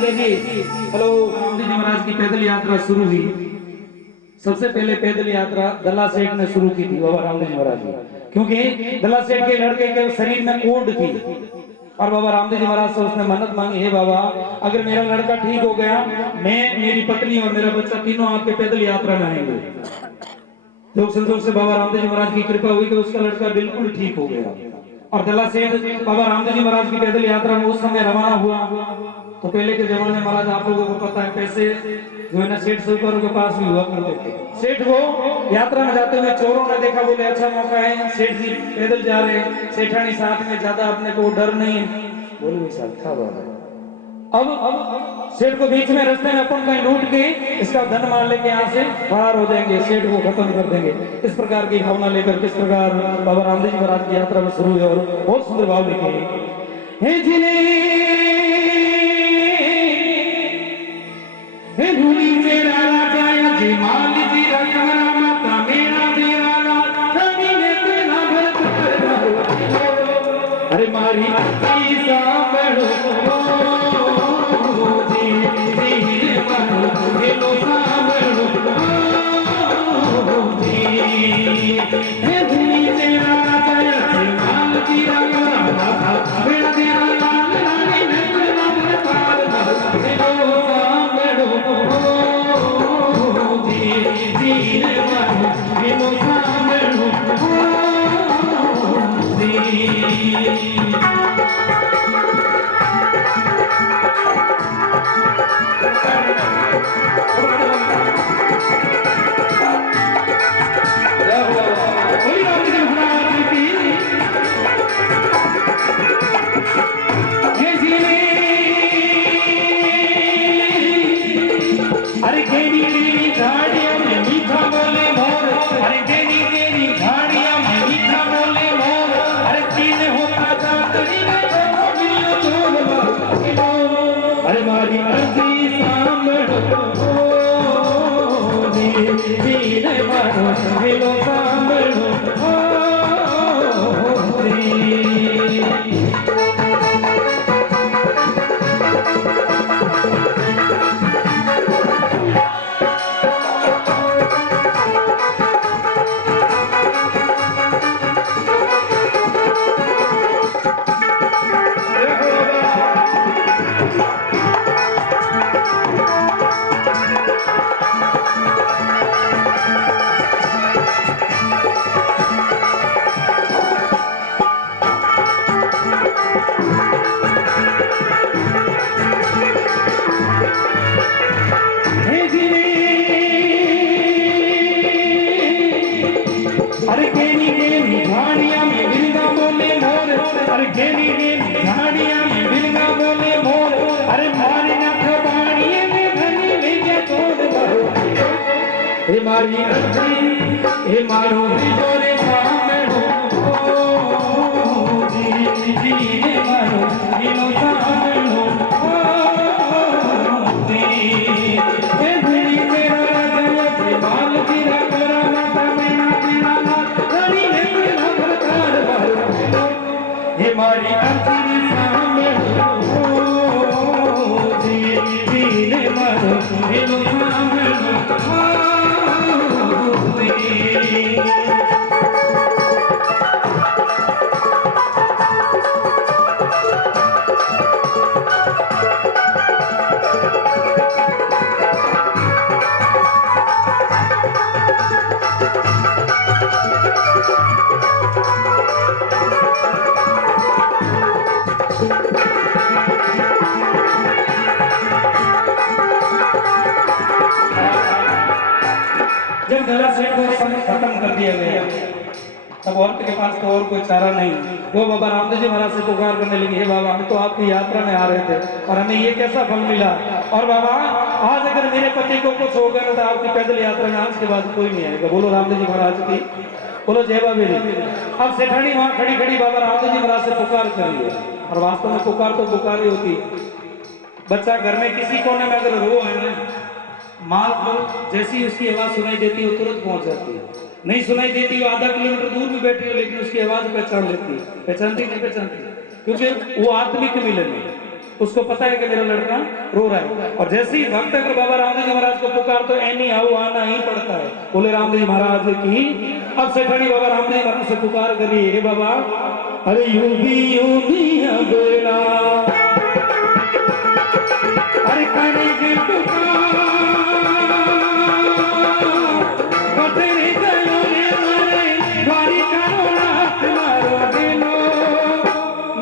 Sanjay ji, hello. Ramdev ji महाराज की पैदल यात्रा शुरू हुई। सबसे पहले पैदल यात्रा दला सेठ ने शुरू की थी बाबा रामदेव जी महाराज की, क्योंकि दला सेठ के लड़के के शरीर में कोढ़ थी और बाबा रामदेव जी महाराज से उसने मन्नत मांगी, हे बाबा अगर मेरा लड़का ठीक हो गया, मैं, मेरी पत्नी और मेरा बच्चा तीनों आपके पैदल यात्रा में आएंगे। योग संजोग से बाबा रामदेव जी महाराज की कृपा हुई तो उसका लड़का बिल्कुल ठीक हो गया। और दला सेठ बाबा रामदेव जी महाराज की पैदल यात्रा में उस समय रवाना हुआ। तो पहले के जमाने में महाराज आप लोगों को पता है, पैसे जो है ना सेठ साहूकारों के पास भी हुआ करते थे। सेठ को यात्रा में जाते हुए चोरों ने देखा, बोले अच्छा मौका है, सेठ जी पैदल जा रहे हैं, सेठानी साथ में, ज्यादा अपने को डर नहीं है। बोले वैसा क्या बात है। अब सेठ को बीच में रास्ते में अपन कहीं लूट के इसका धन मार लेके यहाँ से फरार हो जाएंगे, सेठ को खत्म कर देंगे। इस प्रकार की भावना लेकर किस प्रकार बाबा रामदेव जी महाराज की यात्रा में शुरू हुई और बहुत सुंदर भाव लिखे, हे जिले हे धूली तेरा राजा या जी माल जी राजा माता मेरा तेरा रानी ने तेरा भरत कर, अरे मारी ऐसा बड़ो खत्म कर दिया गया, तब औरत के पास तो और कोई चारा नहीं। वो बाबा रामदेव जी महाराज से पुकार करने लगी, हे बाबा हम तो आपकी यात्रा में आ रहे थे और हमें ये कैसा फल मिला, और बाबा आज अगर मेरे पति को कुछ हो गया तो आपकी पैदल यात्रा में आज के बाद कोई नहीं आएगा। बोलो रामदेव जी महाराज की, बोलो जय बाबेली। अब सेठानी वहां खड़ी खड़ी बाबा रामदेव जी महाराज से पुकार कर रही है, और वास्तव में पुकार तो पुकार ही होती। बच्चा घर में किसी कोने में अगर रो है ना, माँ को जैसी उसकी आवाज सुनाई देती है वो तुरंत पहुंच जाती है, नहीं सुनाई देती वो आधा किलोमीटर दूर भी बैठी है लेकिन उसकी आवाज पहचान लेती है। पहचानती नहीं पहचानती, क्योंकि वो आत्मिक मिलन है। उसको पता है कि मेरा लड़का रो रहा है, और जैसे ही भक्त अगर बाबा रामदेव जी महाराज को पुकार तो एनी आओ आना ही पड़ता है। बोले रामदेव जी महाराज की। अब सेठानी बाबा रामदेव जी महाराज से पुकार करिए, हे बाबा अरे यूं भी बेला अरे करेंगे पुकार बतेरे गयो रे मारे द्वारी करो रात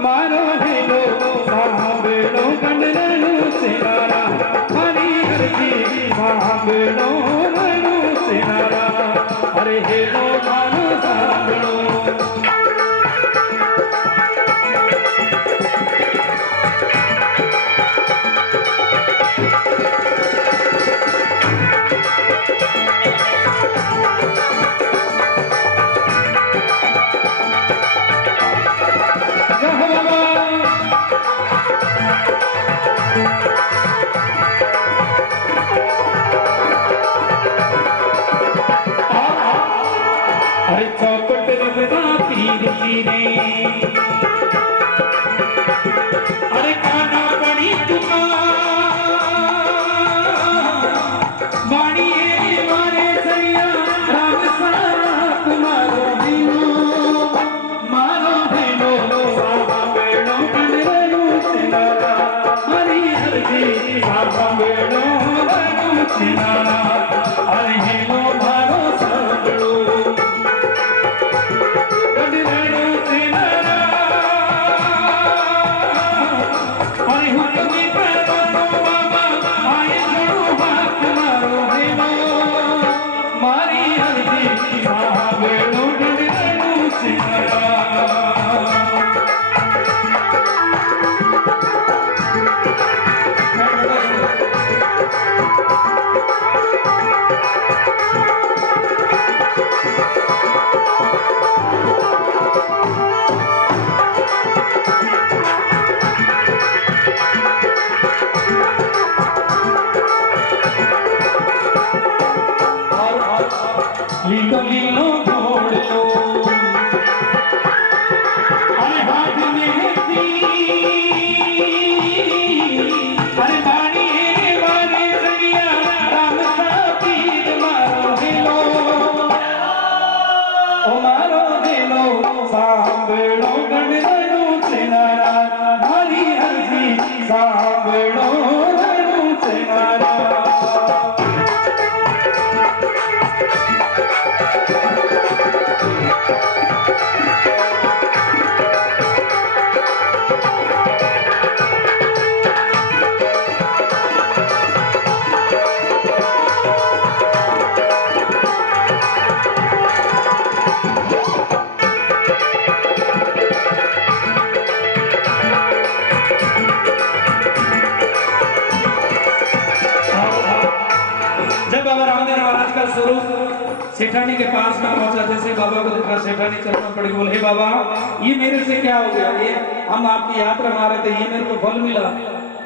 मारो हेलो साहबेलो कंडरनु सेनारा हरि हरि साहबेलो रनु सेनारा अरे हेलो मानो साहबेलो। अरे चौपट रबदा पीर पीरे अरे काना बड़ी दुकान बाणी मारे सैया राम साथ मारो दिलो साहबेलो कंडरनु सेनारा हरि हरि साहबेलो रनु सेनारा अरे हेलो मारो साहबेलो लीलो लीलो छोड़ लो अरे हाथ में दी अरे बाणी वाले सरिया राम सापीर मारो दिलो ओ मारो दिलो सांभळो गणरनु सेनारा हरि हरि सांभळो रनु सेनारा। जब बाबा रामदेव महाराज का स्वरूप सेठानी के पास में पहुंचा, जैसे बाबा को देखा सेठानी चलना पड़ी, बोले हे बाबा ये मेरे से क्या हो गया, ये हम आपकी यात्रा में आ रहे थे, ये मेरे को फल मिला।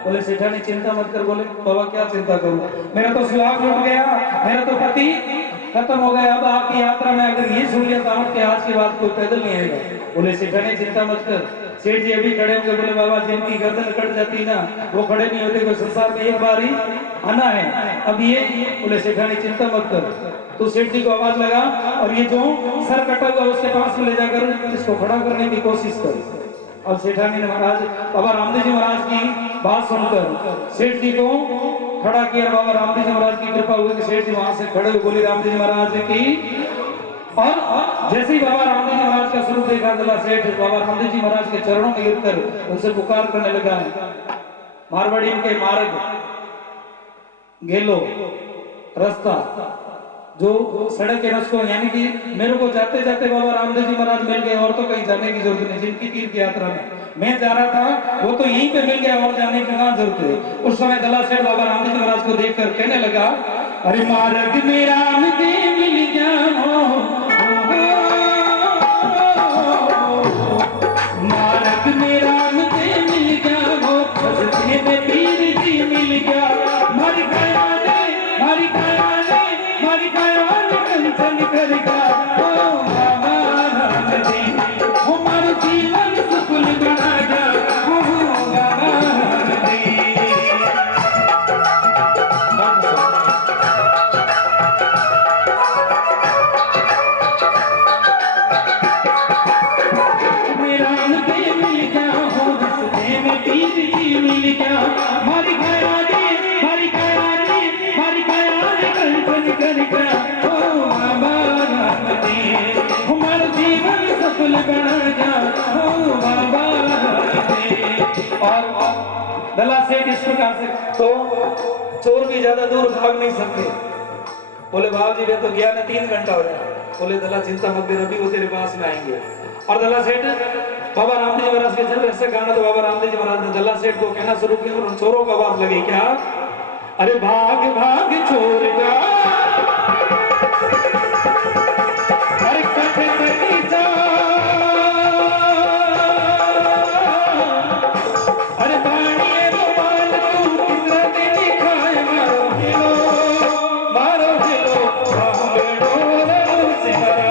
बोले सेठानी चिंता मत कर। बोले बाबा क्या चिंता करूं, मेरा तो सुहाग लुट गया, मेरा तो पति खत्म हो गया, अब आपकी यात्रा में अगर ये सुन लिया दावत के आज के बाद कोई पैदल नहीं आएगा। बोले सेठानी चिंता मत कर। सेठ जी अभी खड़े होंगे, बोले बाबा जिनकी गर्दन कट जाती ना वो खड़े नहीं होते, कोई संसार में एक बार ही आना है, अब ये। बोले सेठानी चिंता मत कर। तो सेठ जी को आवाज लगा और ये जो सर कटा हुआ उसके पास में ले जाकर इसको खड़ा करने की कोशिश कर। अब सेठानी ने महाराज बाबा रामदेव जी महाराज की बात सुनकर सेठ जी को खड़ा किया। बाबा रामदेव जी महाराज की कृपा हुई कि सेठ जी वहां से खड़े हुए, बोले रामदेव जी महाराज की। और जैसे ही बाबा रामदेव जी महाराज का स्वरूप देखा दला सेठ बाबा रामदेव जी महाराज के चरणों में गिरकर उनसे पुकार करने लगा, मारवाड़ी के मार्ग गेलो रास्ता जो सड़क है उसको, यानी कि मेरे को जाते जाते बाबा रामदेव जी महाराज मिल गए और तो कहीं जाने की जरूरत नहीं। जिनकी तीर्थ यात्रा में मैं जा रहा था वो तो यहीं पे मिल गया और जाने की कहाँ जरूरत है। उस समय दला सेठ बाबा रामदेव जी महाराज को देखकर कहने लगा, अरे मार्ग में राम दे मिल जाओ, मार्ग में राम दे मिल जाओ, बसते में पीर जी मिल गया, मर गया रे मर गया रे मर गया रे कंचन कर गया, ओ बाबा राम दे हमारे जीवन सुकुल बना गया, ओ बाबा राम दे दला सेठ इस प्रकार से, तो चोर भी ज्यादा दूर भाग नहीं सकते। बोले बाबू जी वे तो गया ना 3 घंटा हो गया। बोले दला चिंता मत कर, अभी वो तेरे पास में आएंगे। और दला सेठ बाबा रामदेव जी महाराज के जब ऐसे गाना, तो बाबा रामदेव जी महाराज ने दला सेठ को कहना शुरू किया और उन चोरों का आवाज लगी क्या, अरे भाग भाग चोर जा, अरे कट कट जा, अरे बाणिए रोमाल तू कितना दिन खाए, मारो हिलो बांबेड़ो रो सिमरा।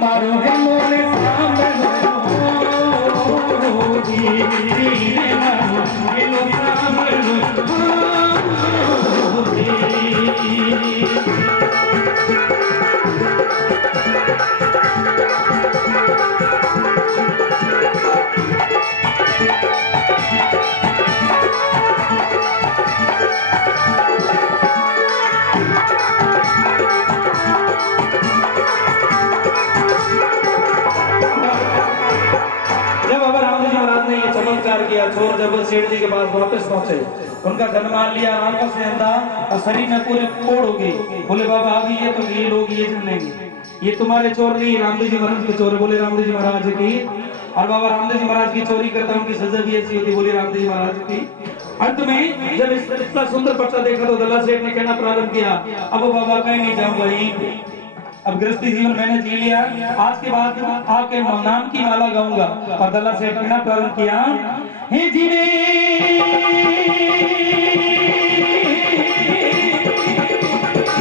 मारो हेलो रे सामने हेलो किया। चोर जब सेठ जी के पास वापस पहुंचे, उनका धनमान लिया, आंखों से अंधा और शरीर में पूरे फोड़ हो गई। बोले बाबा अभी ये तो ये लोग ये जानेंगे, ये तुम्हारे चोर नहीं, रामदेव जी महाराज के चोर। बोले रामदेव जी महाराज की। और बाबा रामदेव जी महाराज की चोरी करता उनकी सजा भी ऐसी होती। बोले रामदेव जी महाराज की। अंत में जब इतना सुंदर बच्चा देखा तो दला सेठ ने कहना प्रारंभ किया, अब बाबा कहीं नहीं जाऊंगा, अब गृहस्थी जीवन मैंने जी लिया, आज के बाद आपके नाम की माला गाऊंगा। और दला सेठ ने कहना प्रारंभ किया, हे जीवे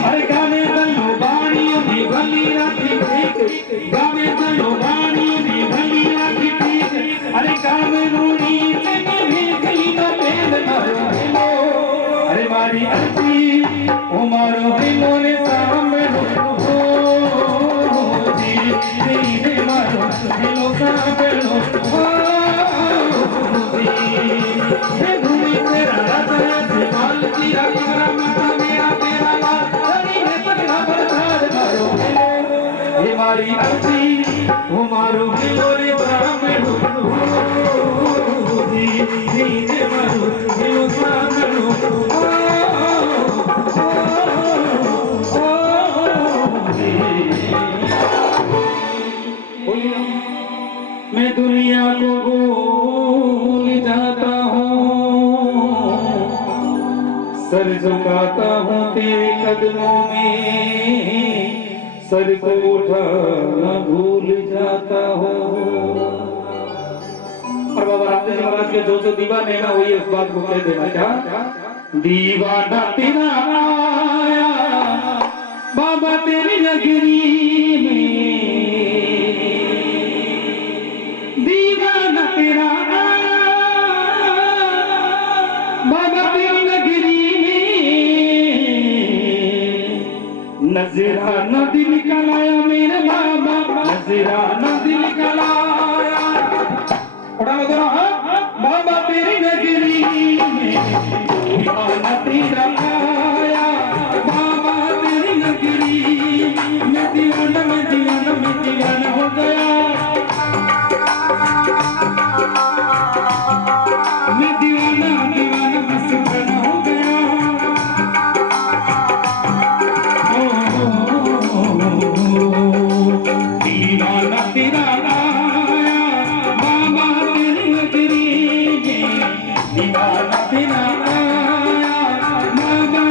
अरे गावे गलो बाणियों दी भली राखी ठीक, गावे गलो बाणियों दी भली राखी ठीक, अरे गावे नूरी तेने भेखली न पेल मारो हेलो, अरे मारी अर्जी ओ मारो हेलो रे सामने हो जी मारो हेलो सामने हो भूमि तेरा राजा माल की राजा माता मेरा तेरा लाल हरी है पगला बरसात मारो हेलो, हे मारी अर्जी ओ मारो हेलो रे ब्राह्मण जी मारो हेलो सामने मैं दुनिया को भूल जाता हूँ, सर झुकाता हूँ तेरे कदमों में, सर को उठाना भूल जाता हूँ। और बाबा रामदेव जी महाराज के जो दीवाने हैं ना वही उस बात को कह देना, क्या दीवाना तेरा आया बाबा तेरी नगरी में, दीवाना तेरा आया बाबा तेरी नगरी में, नजराना दिल का लाया मेरे बाबा, नजराना दिल का लाया, उठा लो दोनों हाथ, बाबा तेरी नगरी में दीवाना तेरा आया बाबा तेरी नगरी में, दीवाना मैं दीवाना मैं दीवाना हो गया, मैं दीवाना दीवाना मैं सुखाना हो गया। दीवाना तेरा आया बाबा तेरी नगरी में, दीवाना तेरा आया बाबा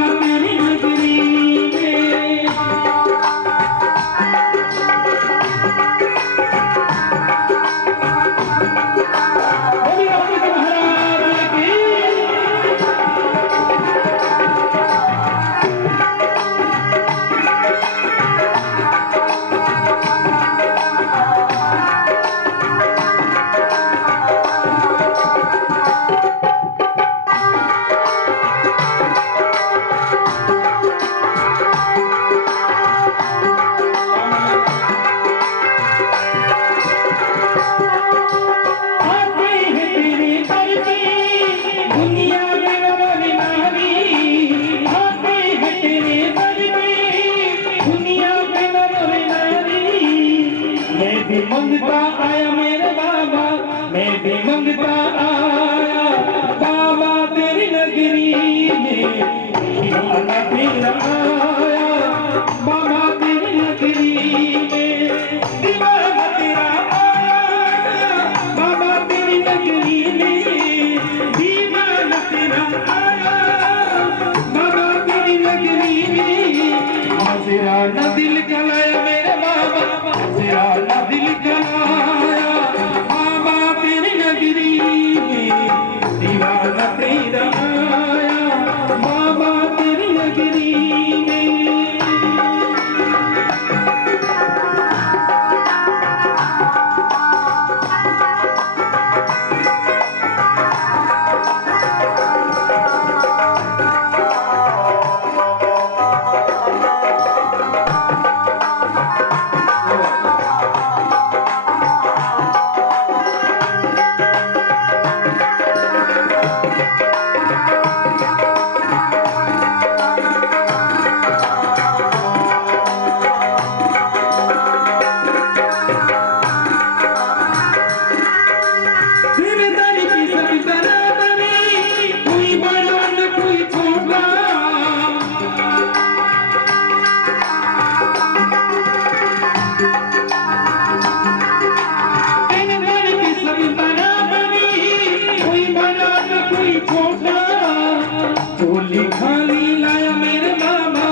खाली लाया मेरे बाबा,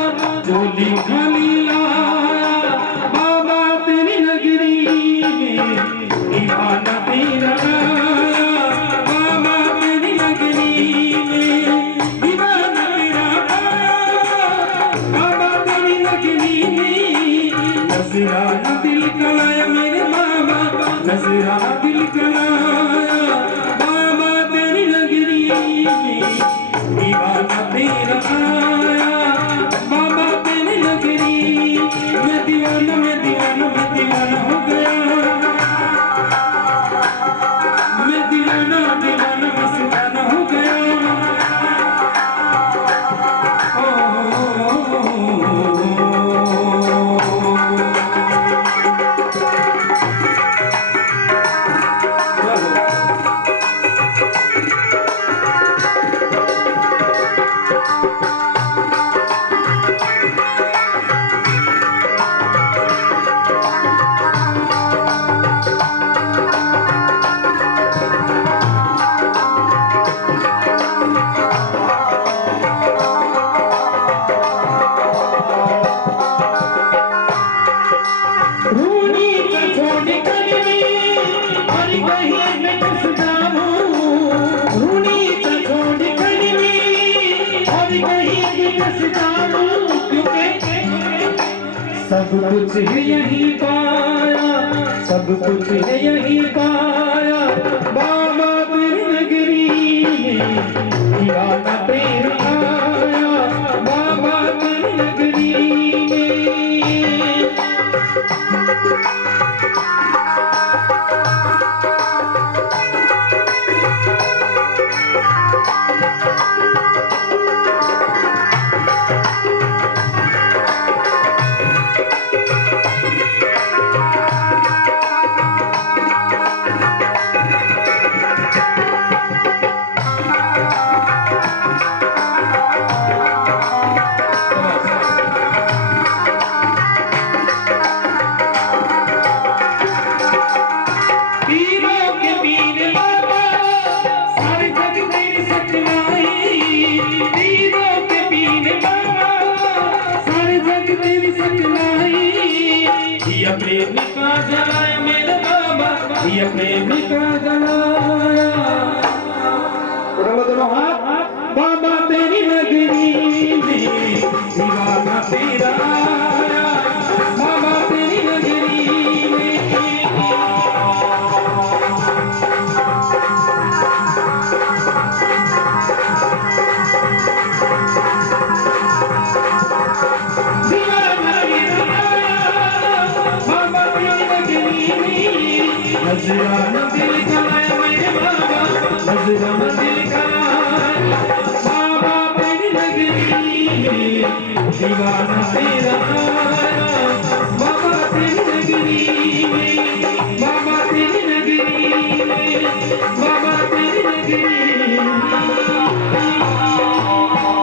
झोली खाली लाया बाबा तेरी नगरी में, दीवाना तेरा आया बाबा तेरी नगरी में, दीवाना तेरा आया बाबा तेरी नगरी में, नजराना दिल का लाया मेरे बाबा, नजराना दिल का लाया बाबा तेरी नगरी में, दीवाना तेरा आया बाबा तेरी नगरी, मैं दीवाना मैं दीवाना मैं दीवाना हो गया, मैं दीवाना दीवाना मस्ताना हो गया। सब कुछ है यही पाया, सब कुछ है यही पाया बाबा तेरी नगरी में, दीवाना तेरा आया बाबा तेरी नगरी में। प्रेम का जलाया मेरे बाबा, ये प्रेम का जलाया दोनों हाथ बाबा तेरी नगरी में, दीवाना तेरा आया बाबा तेरी नगरी में। नजराना दिल का लाया मेरे बाबा, नजराना दिल का लाया बाबा तेरी नगरी में, दीवाना तेरा आया बाबा तेरी नगरी में, बाबा तेरी नगरी में, बाबा तेरी नगरी।